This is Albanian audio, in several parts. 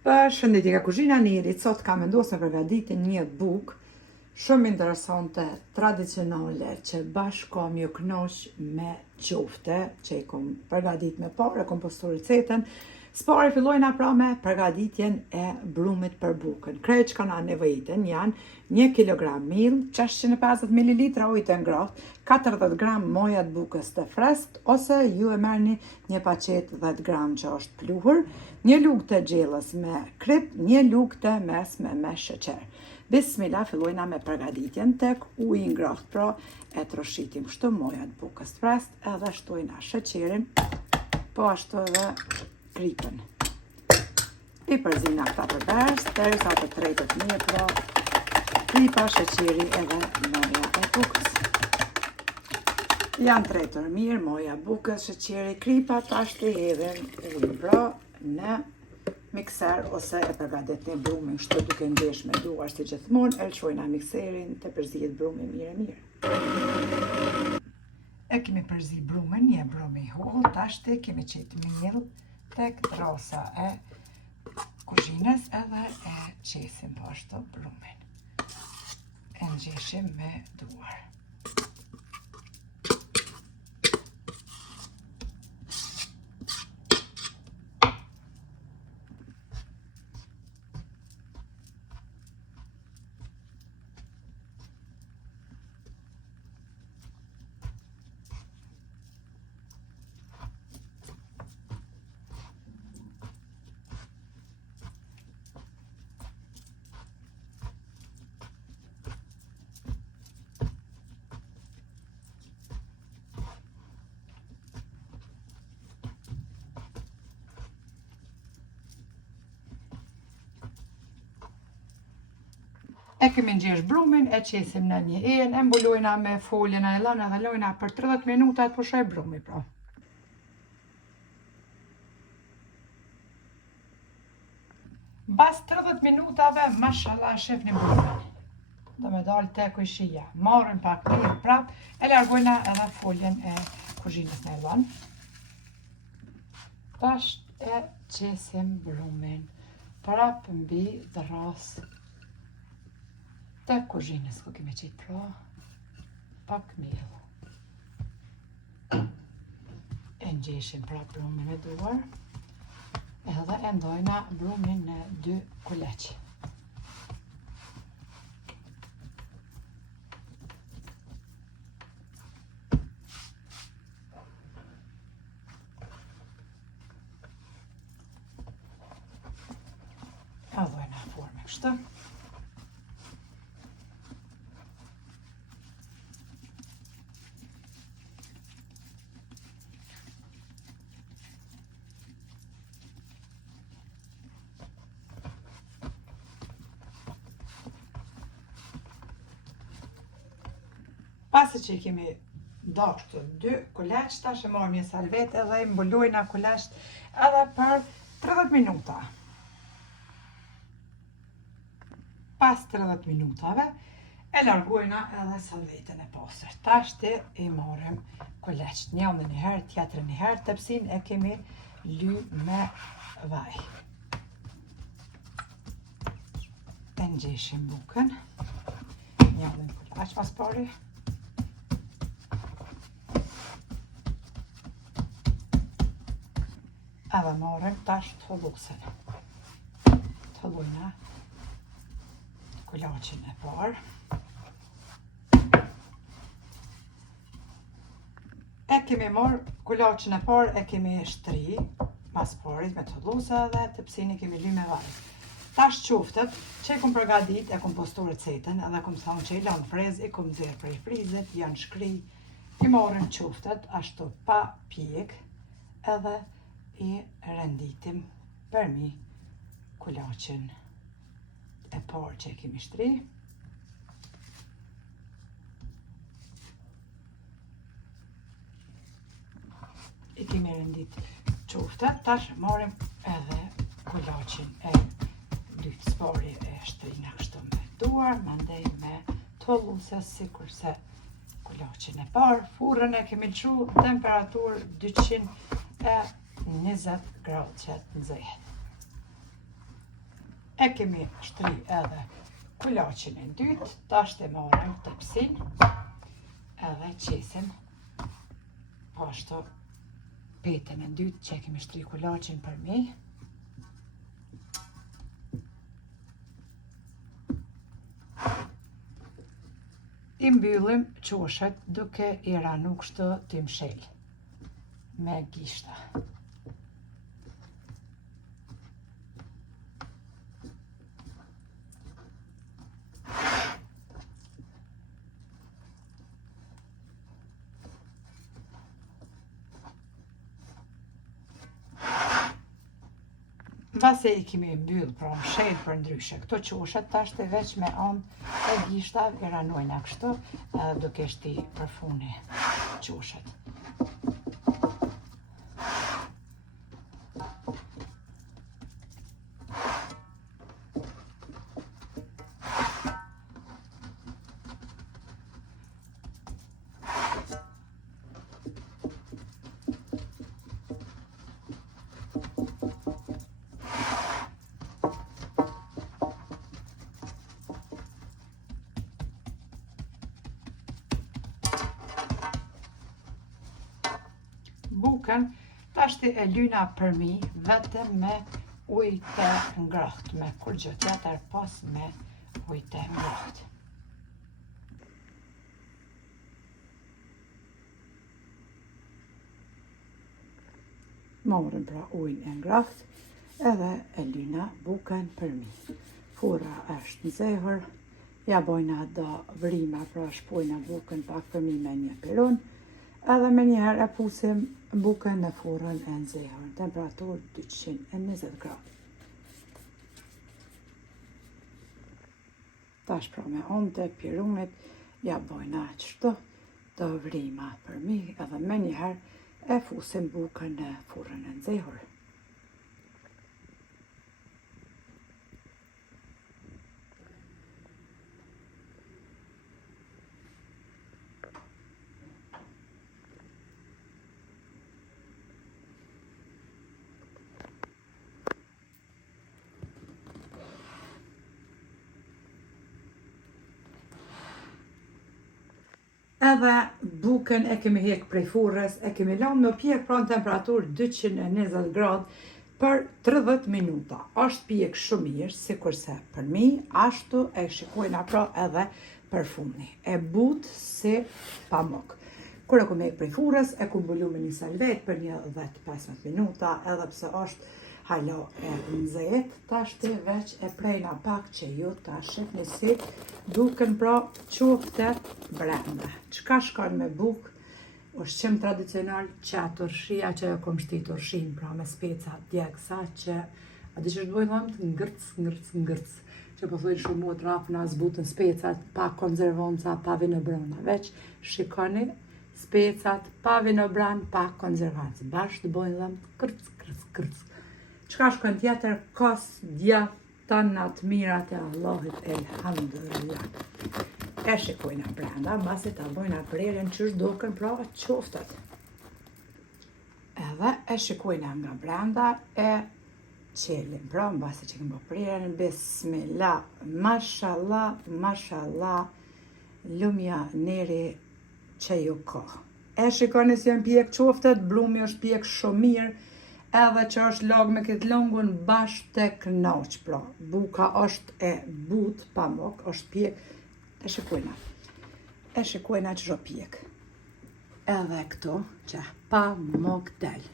Përshëndetje nga kuzhina Nirit, sot kam vendosur me përgatitin një bukë shumë interesante, tradicionale, që bashkë kom ju knoq me qofte, që i kom përgatit me parë, kom postu recetën. Spari fillojna pra me përgatitjen e brumit për bukën. Krejt që kanë nevojiten janë 1 kg miell, 650 ml ujë të ngrohtë, 40 gram moja të bukës të freskët, ose ju e merrni një paqet 10 gram që është pluhur, 1 lugë të gjellës me krip, 1 lugë të mesme me sheqer. Bismillah, fillojna me përgatitjen tek uji i ngrohtë, pra e troshitim kështu moja të bukës të freskët, edhe shtojna sheqerin, po ashtu edhe kripën. I përzina këta përbërës, derisa të tretët mirë, pra kripa, sheqeri edhe moja e bukës. Janë tretur mirë, moja bukës, sheqeri, kripa, tash të hedhin ujë, pra në mikser ose e përgatitni brumin kështu duke ndesh me duar si gjithmonë, e lëshojna mikserin të përzihet brumi mirë. E kemi përzi brumin, një brum i holl, tash të kemi qetë miell tek drosa e kuzhinës edhe e qesim po ashtu brumin. E ngjeshim me duar. E kemi nxjerrë brumin, e qesim në një enë, e mbulojna me folje naylon edhe lojna për 30 minuta të pushoj brumi pra. Bas 30 minutave, mashallah, shefni brumin. Do me dalë te kujshia. Marrën pak mirë prap, e largojna edhe foljen e kuzhinës naylon. Tash e qesim brumin prap mbi dhrasë të kuzhinës, ku kemi qitë pra pak miell. E ngjeshim pra brumin me duar, edhe e ndojna brumin në 2 kuleq. E ndojna forme kështu. Pasi që i kemi dashur 2 kuleq, tash e marrim një salvet edhe i mbulojna kuleqt edhe për 30 minuta. Pas 30 minutave e largojna edhe salvetën e pastër. Tash i marrim kuleqt, njërin një herë, tjetrin një herë, tepsin e kemi ly me vaj. E ngjeshim bukën, njërin kuleq pas pari. Edhe marrim tash të hollusen. Të hollujna kulaqin e parë. E kemi marrë kulaqin e parë, e kemi shtri mas parit me të holluse dhe tepsin e kemi ly me vaj. Tash qoftet që e kom përgatit, e kom postu recetën, edhe kom thonë që i lanë frez, i kom nxjerr prej frizit, janë shkri, i marrim qoftet ashtu pa pjek, edhe i renditim përmi kulaqin e parë që e kemi shtri. I kemi rendit qoftet, tash marrim edhe kulaqin e dytë, spari e shtrina kështu me duar, mandej me tolluse sikur se kulaqin e parë. Furrën e kemi lëshu temperaturë 220 gradë që të nxehet. E kemi shtri edhe kulaqin e dytë, tash të marrim tepsin edhe qesim pashtu petën e dytë që kemi shtri kulaqin për mi. I mbyllim qoshet duke i ranu kështu të mshel me gishta. Mbase i kemi mbyll, pra mshel për ndryshe. Këto qoshet tash të veç me anë e gishta i ranojna kështu, edhe duke shti për funi qoshet. Bukën tash të e lyna për mi vetëm me ujë të ngrohtë, me kur gjë tjetër pas me ujë të ngrohtë. Morëm pra ujën e ngrohtë edhe e lyna bukën për mi. Fura është nxehur, ja bojna do vrima, pra shpojna bukën pak për mi me një piron, edhe me njëherë e pusim bukën në furrën e nxehur, temperaturë 220 gradë. Tash pra me anë të pirunit, ja bojna qështu do vrima për mi, edhe me njëherë e fusim bukën në furrën e nxehur. Edhe bukën e kemi hek prej furrës, e kemi lanë me pjek pra në temperaturë 220 gradë për 30 minuta. Ashtë pjek shumë mirë, si kurse për mi, ashtu e shikojna pra edhe për funi. E butë si pamuk. Kur e kom hek prej furrës, e kom mbulu me një salvet për një 10-15 minuta, edhe pse është hala e nxehtë, tash të veç e prejna pak që ju ta shihni si bukën pra qofte brenda. Çka shkon me bukë? Ushqim tradicional që turshia që kom shti turshin, pra me speca djegsa që a di që është bojnë dhëmë ngërc, që po thujnë shumë mot rapna zbutën specat, pa konzervonca, pa vinobrana, veç shikoni specat, pa vinobran, pa konzervancë, bashkë të bojnë dhëmë kërc. Qka shkon tjetër, kas dja tanat mirat e Allahit, elhamdulillah. E shikojna brenda, basi ta bojna prerjen që shdokën pra qoftet. Edhe e shikojna nga brenda e qelim pra, basi që këmë prerjen, bismillah, mashallah, lumja neri që ju ka. E shikoni si janë pjek qoftet, blumi është pjek shumë mirë, edhe që është lag me këtë longun bashkë të knaq, pra. Buka është e but, pamuk, është pjek, e shikojna që është pjek. Edhe këto që pamuk del.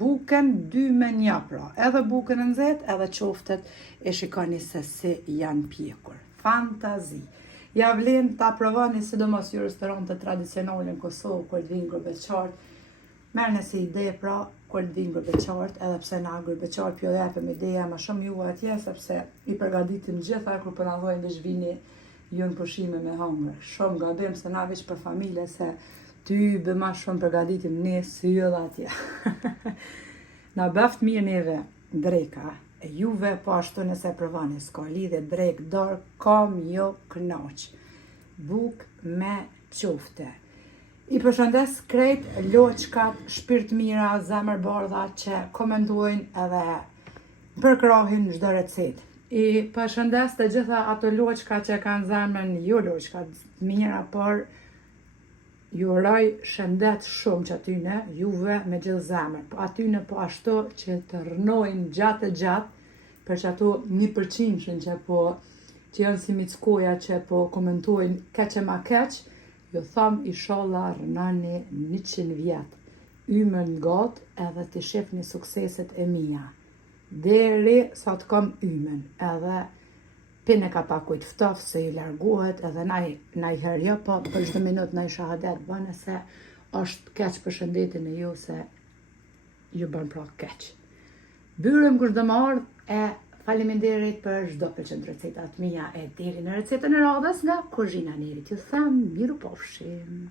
Bukën 2 me 1, pra. Edhe bukën në nxehtë, edhe qoftet e shikoni se si janë pjekur. Fantazi. Ja vlen ta provani sidomos ju restorante tradicionale në Kosovë, kur të vinë grupeqartë. Merrni si ide pra, kur të vinë grupeqartë, edhe pse na grupeqartë pjo japim ideja më shumë ju atje, sepse i përgatitim gjitha kur po na thojnë diç vini ju në pushime me hangër. Shumë gabim se na veç për familje se ty bë ma shumë përgatitim ne si ju dhe atje. Na bëft mirë neve dreka, e juve po ashtu nëse provani, s'ka lidhje drek dorë, kam jo knaq. Buk me qofte. I përshëndes krejt loçkat, shpirt mira, zemër bardha që komentojnë edhe përkrahin çdo recetë. I përshëndes të gjitha ato loqka që kanë zemrën, jo loqka të mira, por ju uroj shëndet shumë që atyne, juve me gjithë zemër, po atyne po ashtu që të rënojnë gjatë, për që ato 1% që janë si mickoja që po komentojnë keq e ma keq, ju thom inshallah rënani 100 vjet, ymën got edhe të shifni sukseset e mia. Deri sa të kom ymën, edhe pine ka pakujt ftof se ju largohet edhe na i herja, po për çdo minut na i shahadet bëne se është keq për shëndetin e ju se ju bën pra keq. Byrëm kush do më ardh e faleminderit për çdo përqend recetat mia e deri në recetën e radhës nga Kuzhina Nerit. Ju them miru pofshim.